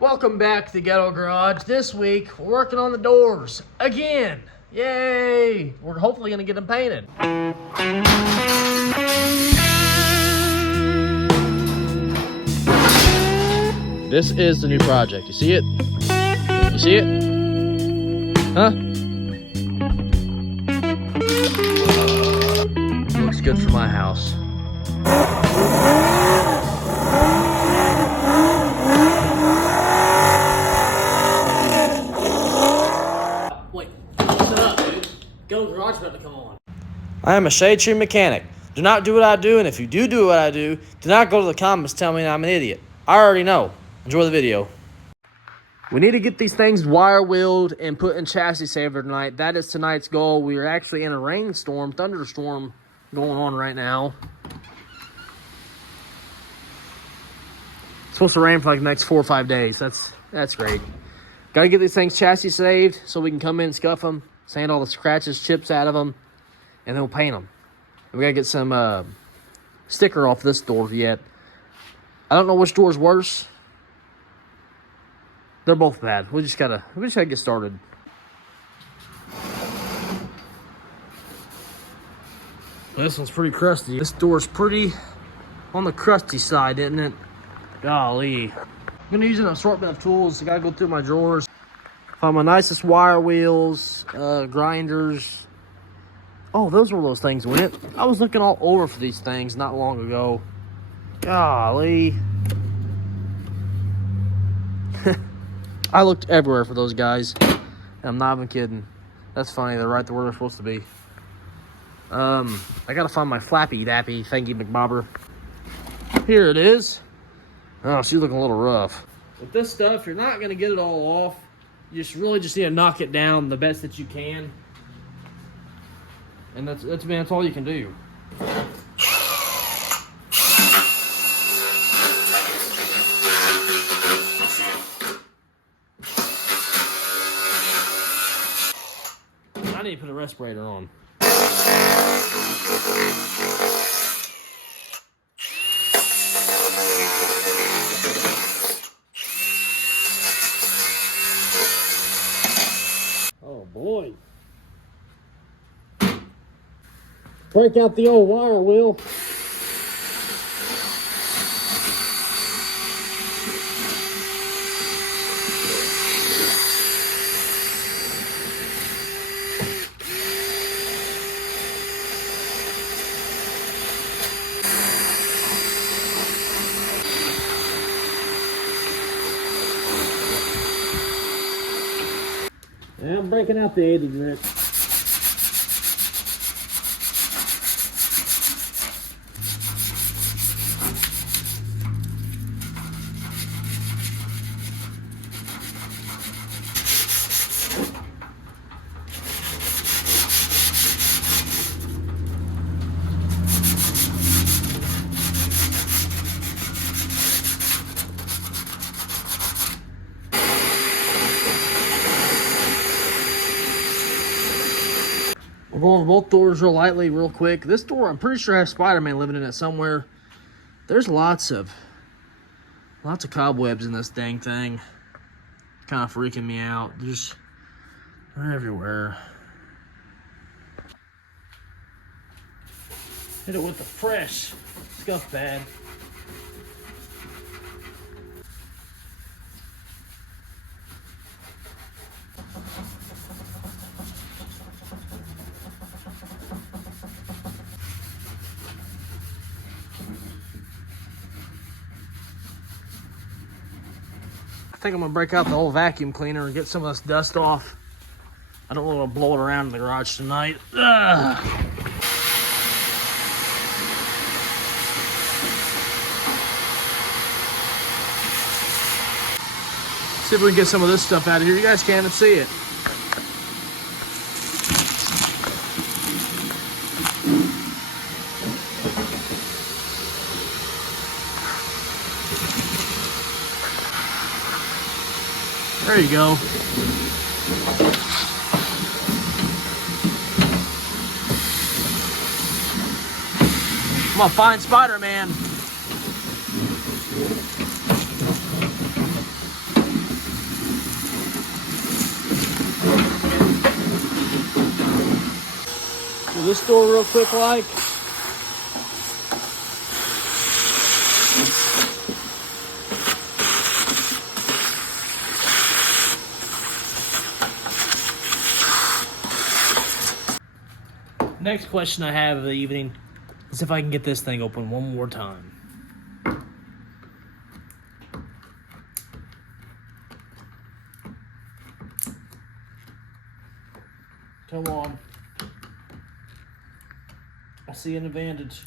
Welcome back to the Ghetto Garage. This week, we're working on the doors again. Yay! We're hopefully going to get them painted. This is the new project. You see it? You see it? Huh? Looks good for my house. Wait, shut up, dude. Ghetto Garage is about to come on. I am a shade tree mechanic. Do not do what I do, and if you do what I do, do not go to the comments telling me I'm an idiot. I already know. Enjoy the video. We need to get these things wire wheeled and put in chassis saver tonight. That is tonight's goal. We are actually in a rainstorm, thunderstorm going on right now. It's supposed to rain for like the next 4 or 5 days. That's great. Got to get these things chassis saved so we can come in and scuff them, sand all the scratches, chips out of them, and then we'll paint them. We got to get some sticker off this door yet. I don't know which door is worse. They're both bad. We just gotta get started. This one's pretty crusty. This door's pretty on the crusty side, isn't it? Golly. I'm gonna use an assortment of tools. I gotta go through my drawers. Find my nicest wire wheels, grinders. Oh, those were those things, weren't it? I was looking all over for these things not long ago. Golly. I looked everywhere for those guys. And I'm not even kidding. That's funny. They're right where they're supposed to be. I gotta find my flappy dappy thingy McBobber. Here it is. Oh, she's looking a little rough. With this stuff, you're not gonna get it all off. You really just need to knock it down the best that you can. And that's all you can do. I need to put a respirator on. Oh boy. Break out the old wire wheel. Yeah, I'm breaking out the 80 grit. We'll go over both doors real lightly, real quick. This door, I'm pretty sure has Spider-Man living in it somewhere. There's lots of cobwebs in this dang thing. Kind of freaking me out. They're everywhere. Hit it with the fresh scuff pad. I think I'm gonna break out the old vacuum cleaner and get some of this dust off. I don't really want to blow it around in the garage tonight. Ugh. See if we can get some of this stuff out of here. You guys can't even see it. There you go. I'm gonna find Spider-Man. this door real quick like. Next question I have of the evening is if I can get this thing open one more time. Come on. I see an advantage.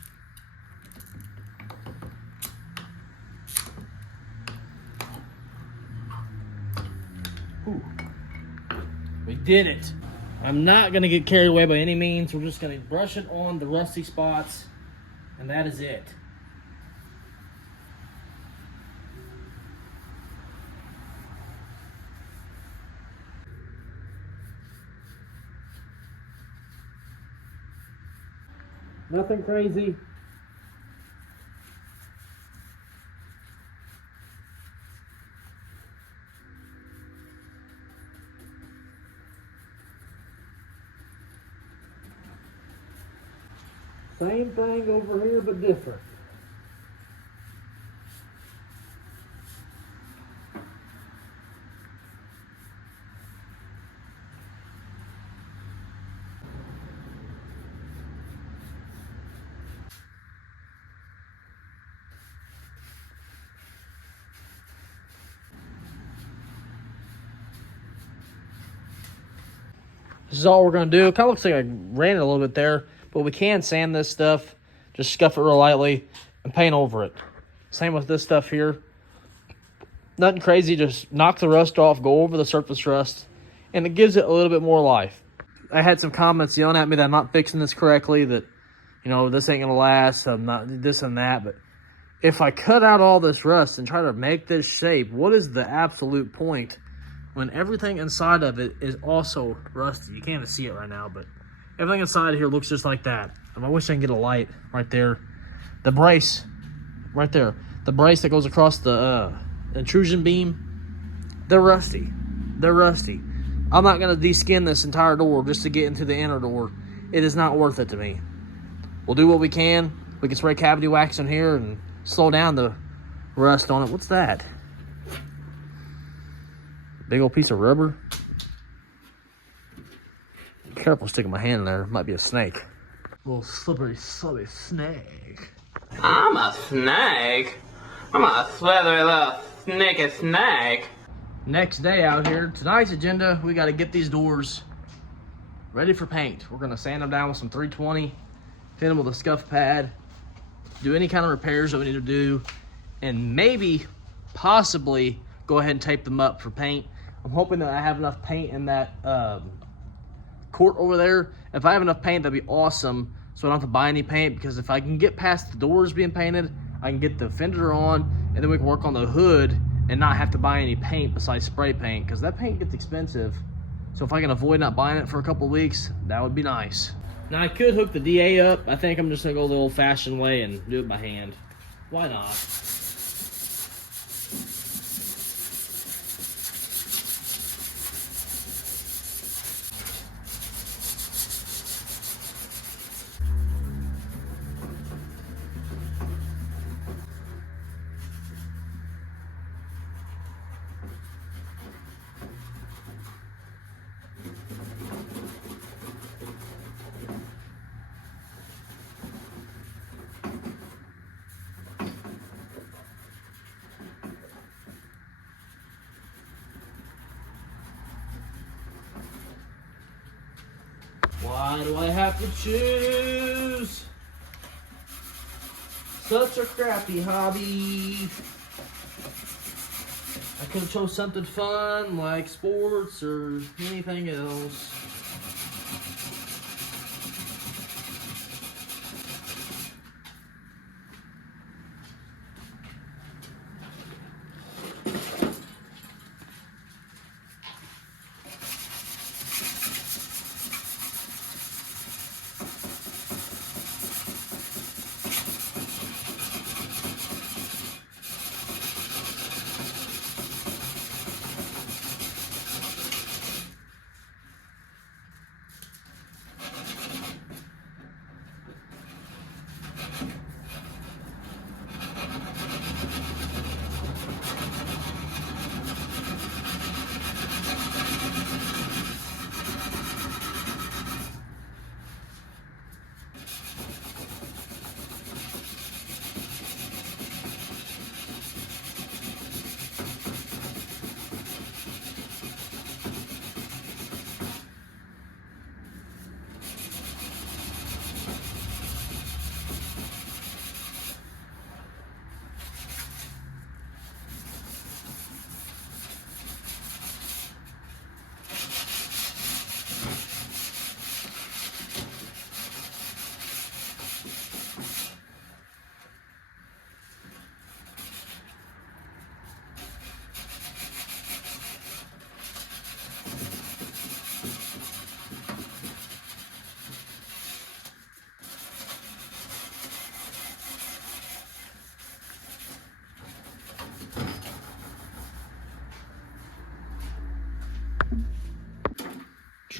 Ooh. We did it. I'm not going to get carried away by any means. We're just going to brush it on the rusty spots, and that is it. Nothing crazy. Same thing over here, but different. This is all we're going to do. It kind of looks like I ran it a little bit there, but we can sand this stuff, just scuff it real lightly, and paint over it. Same with this stuff here. Nothing crazy, just knock the rust off, go over the surface rust, and it gives it a little bit more life. I had some comments yelling at me that I'm not fixing this correctly, that, you know, this ain't going to last, I'm not this and that, but if I cut out all this rust and try to make this shape, what is the absolute point when everything inside of it is also rusty? You can't see it right now, but everything inside here looks just like that. And I wish I can get a light right there. The brace, right there. The brace that goes across the intrusion beam, they're rusty. They're rusty. I'm not going to de-skin this entire door just to get into the inner door. It is not worth it to me. We'll do what we can. We can spray cavity wax in here and slow down the rust on it. What's that? Big old piece of rubber. Be careful sticking my hand in there. Might be a snake. A little slippery snake. I'm a snake. I'm a slithery little snaky snake. Next day out here. Tonight's agenda, we got to get these doors ready for paint. We're going to sand them down with some 320, paint them with a scuff pad, do any kind of repairs that we need to do, and maybe, possibly, go ahead and tape them up for paint. I'm hoping that I have enough paint in that court over there. If I have enough paint, that'd be awesome, so I don't have to buy any paint, because if I can get past the doors being painted, I can get the fender on, and then we can work on the hood and not have to buy any paint besides spray paint, because that paint gets expensive. So if I can avoid not buying it for a couple of weeks, that would be nice. Now I could hook the DA up. I think I'm just gonna go the old-fashioned way and do it by hand. Why not? Why do I have to choose such a crappy hobby? I could have chose something fun like sports or anything else.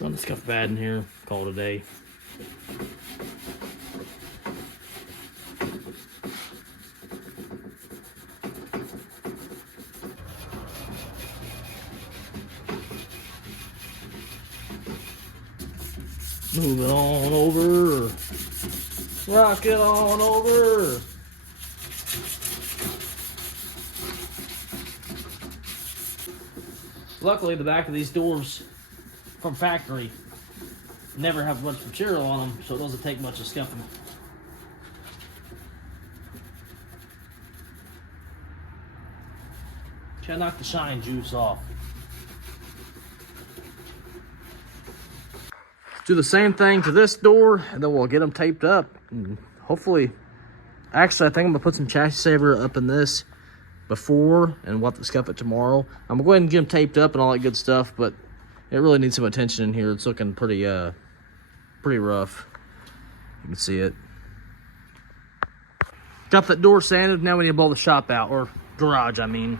Just run the scuff pad in here, call it a day. Move it on over. Rock it on over. Luckily, the back of these doors from factory never have much material on them, so it doesn't take much of scuffing. Try to knock the shine juice off. Do the same thing to this door, and then we'll get them taped up. And hopefully, actually, I think I'm gonna put some chassis saver up in this before, and we'll have to scuff it tomorrow. I'm gonna go ahead and get them taped up and all that good stuff, but it really needs some attention in here. It's looking pretty rough. You can see it. Got that door sanded. Now we need to blow the shop out, or garage, I mean.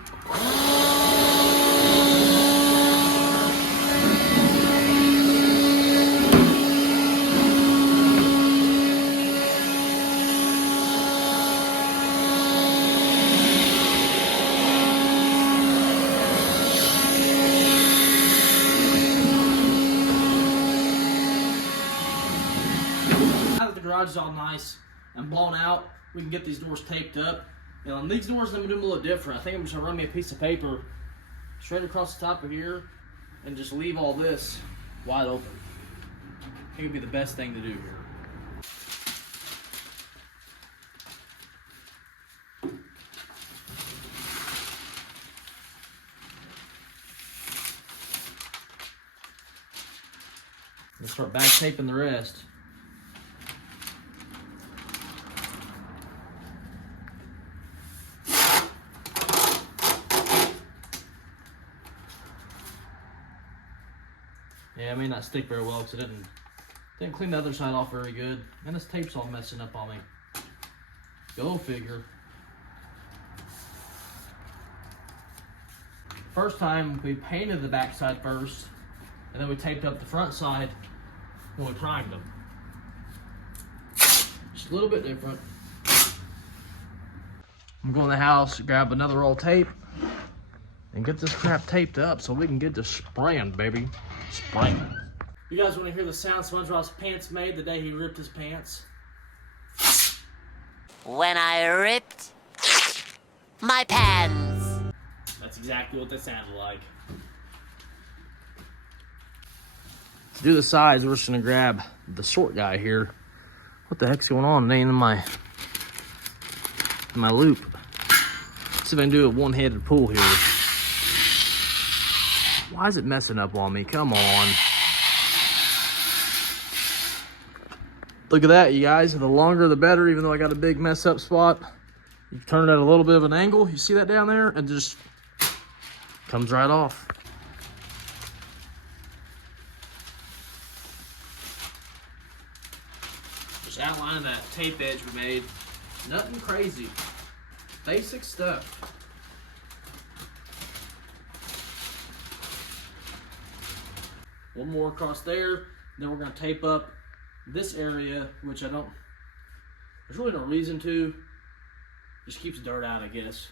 Garage is all nice and blown out, we can get these doors taped up. And on these doors, I'm gonna do them a little different. I think I'm just gonna run me a piece of paper straight across the top of here and just leave all this wide open. I think it'd be the best thing to do here. We'll start back taping the rest. Yeah, it may not stick very well because it didn't clean the other side off very good. And this tape's all messing up on me. Go figure. First time, we painted the back side first, and then we taped up the front side when we primed them. Just a little bit different. I'm going to the house, grab another roll of tape, and get this crap taped up so we can get to spraying, baby. Spraying. You guys want to hear the sound SpongeBob's pants made the day he ripped his pants? When I ripped my pants. That's exactly what they sounded like. To do the sides, we're just going to grab the short guy here. What the heck's going on? It ain't in my loop. Let's see if I can do a one-handed pull here. Why is it messing up on me? Come on. Look at that, you guys. The longer the better, even though I got a big mess up spot. You turn it at a little bit of an angle. You see that down there? And just comes right off. Just outlining that tape edge we made. Nothing crazy. Basic stuff. One more across there. Then we're going to tape up this area, which there's really no reason to. Just keeps dirt out, I guess.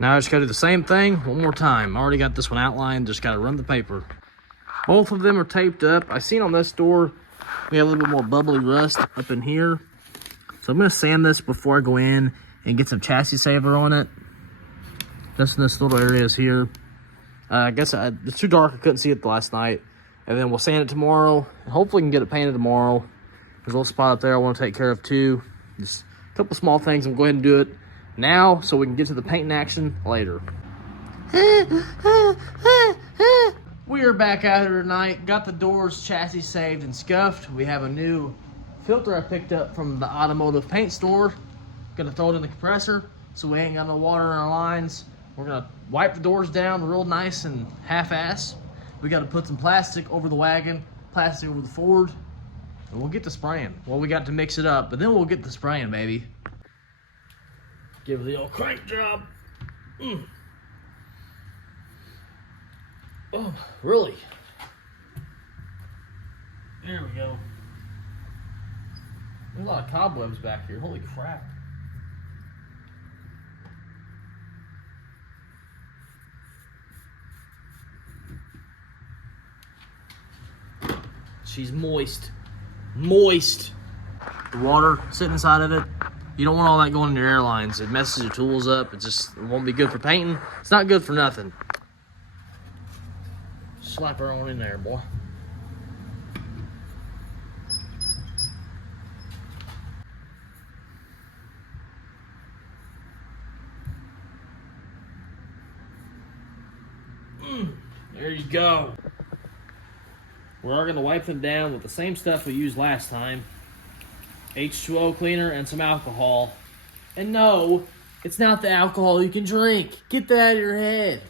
Now I just gotta do the same thing one more time. I already got this one outlined, just gotta run the paper. Both of them are taped up. I seen on this door, we have a little bit more bubbly rust up in here. So I'm gonna sand this before I go in and get some chassis saver on it. Just in this little areas here. I guess it's too dark, I couldn't see it last night. And then we'll sand it tomorrow. And hopefully we can get it painted tomorrow. There's a little spot up there I wanna take care of too. Just a couple small things, I'm going to go ahead and do it now so we can get to the painting action later. We are back out here tonight. Got the doors chassis saved and scuffed. We have a new filter I picked up from the automotive paint store. Gonna throw it in the compressor so we ain't got no water in our lines. We're gonna wipe the doors down real nice and half-ass. We gotta put some plastic over the wagon, plastic over the Ford, and we'll get to spraying. Well, we got to mix it up, but then we'll get to spraying, baby. Give it the old crank job. Oh, really? There we go. There's a lot of cobwebs back here. Holy crap. She's moist. Moist. The water sitting inside of it. You don't want all that going in your airlines. It messes your tools up. It won't be good for painting. It's not good for nothing. Slap her on in there, boy. There you go. We're going to wipe them down with the same stuff we used last time. H2O cleaner and some alcohol. And no, it's not the alcohol you can drink. Get that out of your head.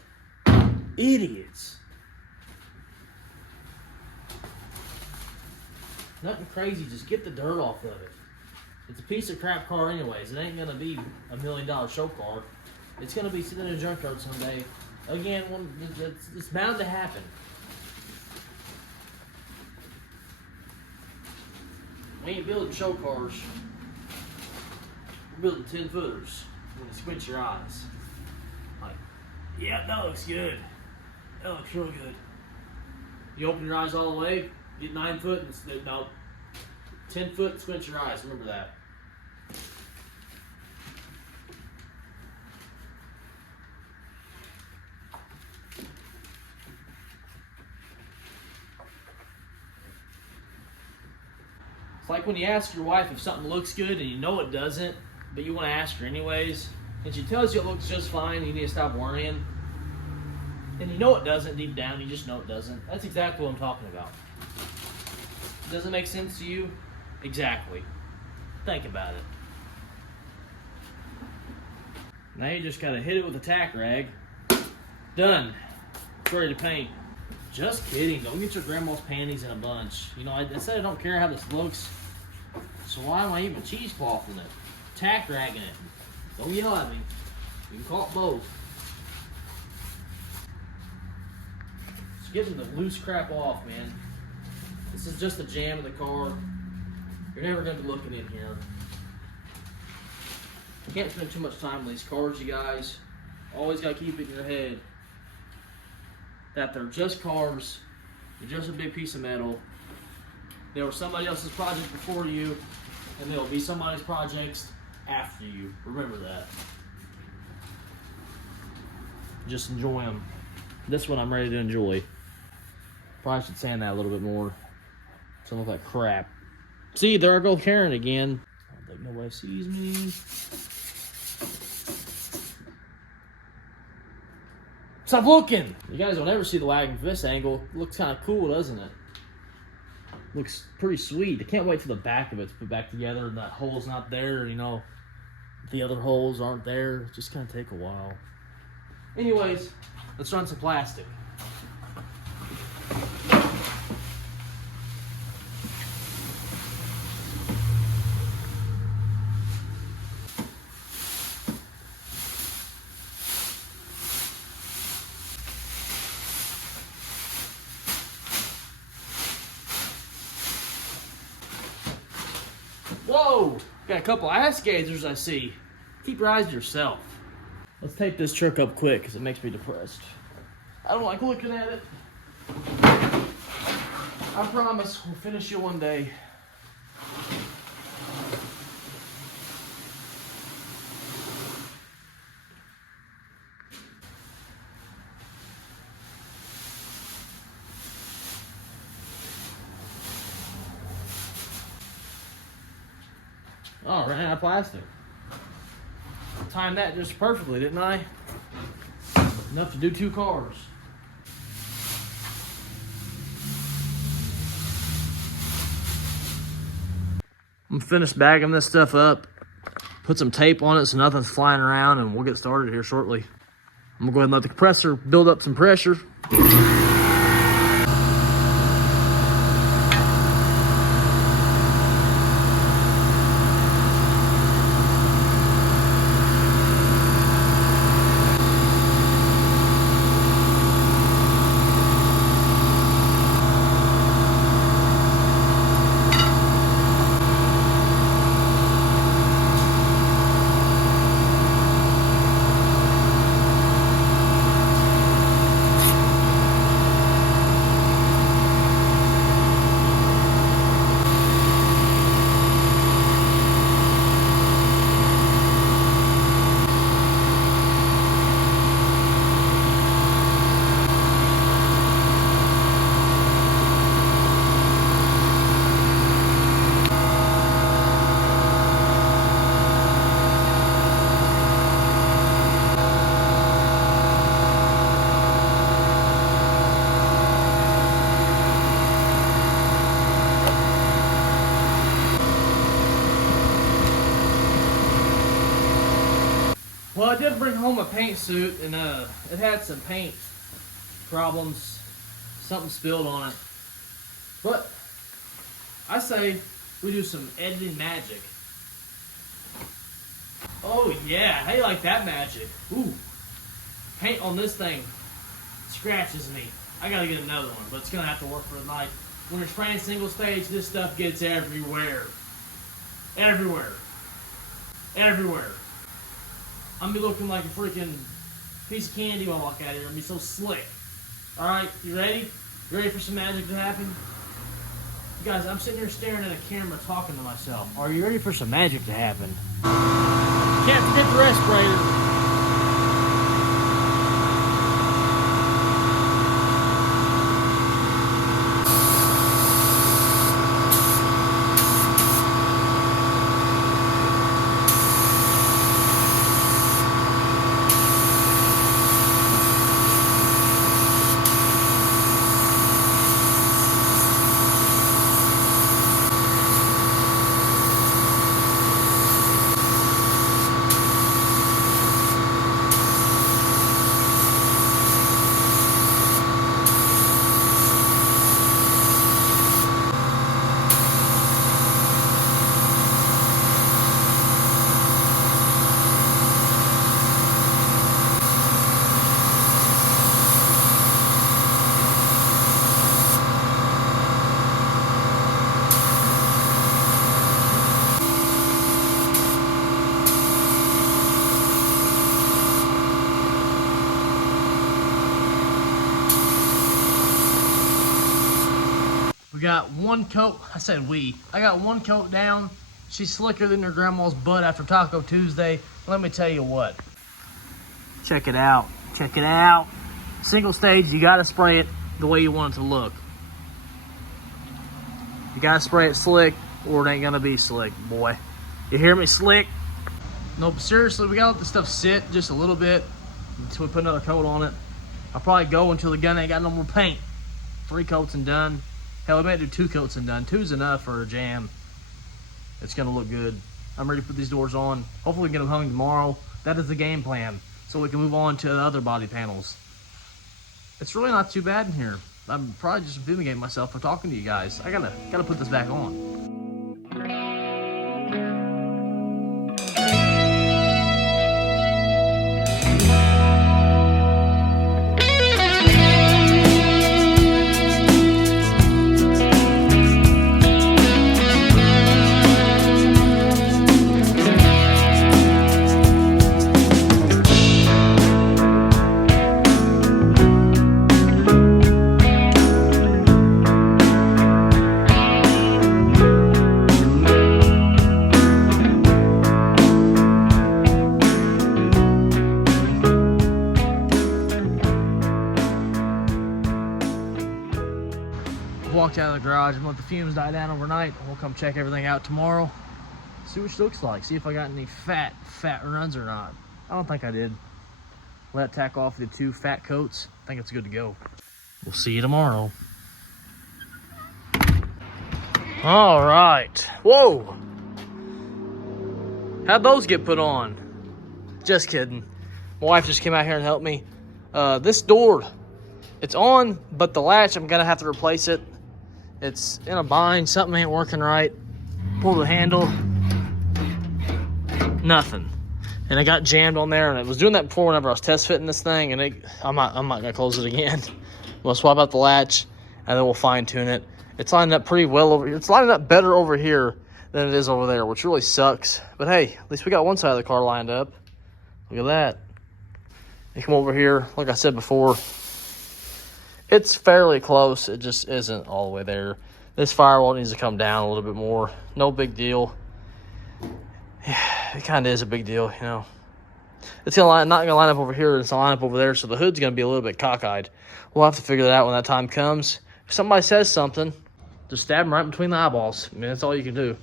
Idiots. Nothing crazy, just get the dirt off of it. It's a piece of crap car anyways. It ain't going to be $1 million show car. It's going to be sitting in a junkyard someday. Again, it's bound to happen. We ain't building show cars. We're building 10-footers. When you squint your eyes. Like, yeah, that looks good. That looks real good. You open your eyes all the way, get 9 foot, and no, 10 foot, squint your eyes. Remember that. It's like when you ask your wife if something looks good and you know it doesn't, but you want to ask her anyways, and she tells you it looks just fine and you need to stop worrying, and you know it doesn't deep down, you just know it doesn't. That's exactly what I'm talking about. Does it make sense to you? Exactly. Think about it. Now you just gotta hit it with a tack rag. Done. It's ready to paint. Just kidding. Don't get your grandma's panties in a bunch. You know, I said I don't care how this looks. So why am I even cheeseclothing it? Tack ragging it. Don't yell at me. You can call it both. Just getting the loose crap off, man. This is just the jam of the car. You're never going to be looking in here. You can't spend too much time on these cars, you guys. Always got to keep it in your head that they're just cars. They're just a big piece of metal. They were somebody else's project before you, and they'll be somebody's projects after you. Remember that. Just enjoy them. This one I'm ready to enjoy. Probably should sand that a little bit more. Some look like crap. See, there I go Karen again. I don't think nobody sees me. Stop looking! You guys don't ever see the wagon from this angle. It looks kind of cool, doesn't it? Looks pretty sweet. I can't wait till the back of it's put back together and that hole's not there, you know. The other holes aren't there. It's just gonna take a while. Anyways, let's run some plastic. Whoa! Got a couple ass gazers I see. Keep your eyes to yourself. Let's tape this truck up quick because it makes me depressed. I don't like looking at it. I promise we'll finish you one day. Oh, ran out of plastic. Timed that just perfectly, didn't I? Enough to do 2 cars. I'm finished bagging this stuff up. Put some tape on it so nothing's flying around, and we'll get started here shortly. I'm gonna go ahead and let the compressor build up some pressure. Well, I did bring home a paint suit, and it had some paint problems. Something spilled on it. But I say we do some editing magic. Oh yeah, how you like that magic? Ooh, paint on this thing scratches me. I gotta get another one, but it's gonna have to work for the night. When you're spraying single stage, this stuff gets everywhere. Everywhere. Everywhere. I'm gonna be looking like a freaking piece of candy when I walk out of here. I'm gonna be so slick. Alright, you ready? You ready for some magic to happen? You guys, I'm sitting here staring at a camera talking to myself. Are you ready for some magic to happen? Can't forget the respirator. Got one coat, I said we. I got one coat down. She's slicker than her grandma's butt after Taco Tuesday. Let me tell you what. Check it out. Check it out. Single stage, you gotta spray it the way you want it to look. You gotta spray it slick or it ain't gonna be slick, boy. You hear me, slick? Nope, seriously, we gotta let this stuff sit just a little bit until we put another coat on it. I'll probably go until the gun ain't got no more paint. 3 coats and done. Hell, we might do 2 coats and done. 2's enough for a jam. It's gonna look good. I'm ready to put these doors on. Hopefully we can get them hung tomorrow. That is the game plan. So we can move on to the other body panels. It's really not too bad in here. I'm probably just fumigating myself for talking to you guys. I gotta put this back on. Walked out of the garage and let the fumes die down overnight. We'll come check everything out tomorrow. See what she looks like. See if I got any fat runs or not. I don't think I did. Let tack off the 2 fat coats. I think it's good to go. We'll see you tomorrow. All right. Whoa. How'd those get put on? Just kidding. My wife just came out here and helped me. This door, it's on, but the latch, I'm gonna have to replace it. It's in a bind, something ain't working right. Pull the handle, nothing. And it got jammed on there, and it was doing that before whenever I was test fitting this thing, and I'm not gonna close it again. We'll swap out the latch, and then we'll fine tune it. It's lining up pretty well over here. It's lining up better over here than it is over there, which really sucks. But hey, at least we got one side of the car lined up. Look at that. You come over here, like I said before, it's fairly close. It just isn't all the way there. This firewall needs to come down a little bit more. No big deal. It kind of is a big deal, you know. It's not gonna line up over here. It's gonna line up over there, so the hood's gonna be a little bit cockeyed. We'll have to figure that out when that time comes. If somebody says something, just stab them right between the eyeballs. I mean, that's all you can do.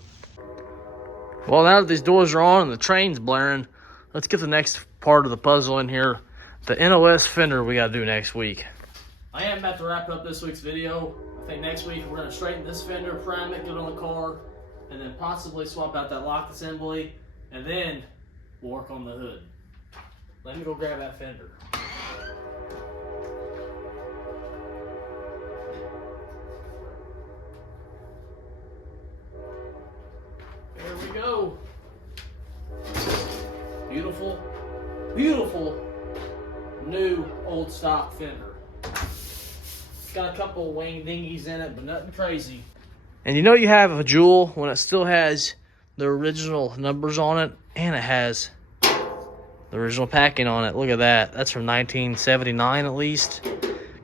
Well, now that these doors are on and the train's blaring, let's get the next part of the puzzle in here. The NOS fender we gotta do next week. I am about to wrap up this week's video. I think next week we're gonna straighten this fender, prime it, get it on the car, and then possibly swap out that lock assembly, and then we'll work on the hood. Let me go grab that fender. There we go. Beautiful, beautiful new old stock fender. It's got a couple of wing dinghies in it, but nothing crazy. And you know you have a jewel when it still has the original numbers on it, and it has the original packing on it. Look at that. That's from 1979 at least.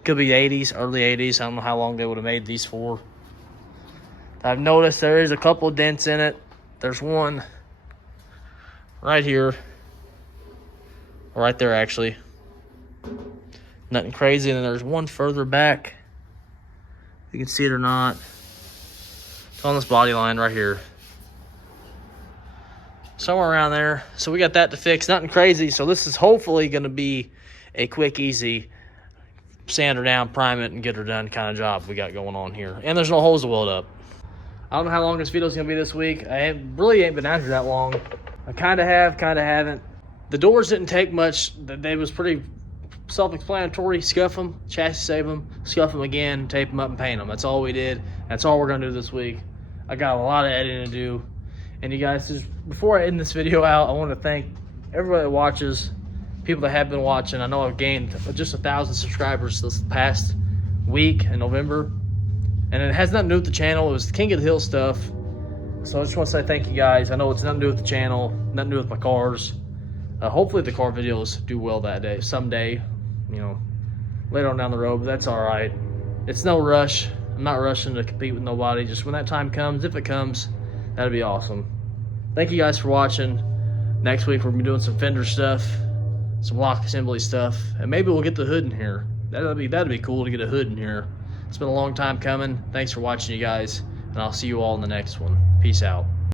Could be 80s, early 80s. I don't know how long they would have made these for. I've noticed there is a couple of dents in it. There's one right here. Right there, actually. Nothing crazy. And then there's one further back. If you can see it or not. It's on this body line right here. Somewhere around there. So we got that to fix. Nothing crazy. So this is hopefully going to be a quick, easy sand her down, prime it, and get her done kind of job we got going on here. And there's no holes to weld up. I don't know how long this video is going to be this week. I really ain't been out here that long. I kind of have, kind of haven't. The doors didn't take much. They was pretty self-explanatory. Scuff them, chassis save them, scuff them again, tape them up, and paint them. That's all we did. That's all we're going to do this week. I got a lot of editing to do. And you guys, just before I end this video out, I want to thank everybody that watches, people that have been watching. I know I've gained just 1,000 subscribers this past week in November. And it has nothing to do with the channel. It was the King of the Hill stuff. So I just want to say thank you guys. I know it's nothing to do with the channel, nothing to do with my cars. Hopefully the car videos do well that day, someday, you know, later on down the road, but that's all right. It's no rush. I'm not rushing to compete with nobody. Just when that time comes, if it comes, that'd be awesome. Thank you guys for watching. Next week we're gonna be doing some fender stuff, some lock assembly stuff, and maybe we'll get the hood in here. That'd be cool to get a hood in here. It's been a long time coming. Thanks for watching, you guys, and I'll see you all in the next one. Peace out.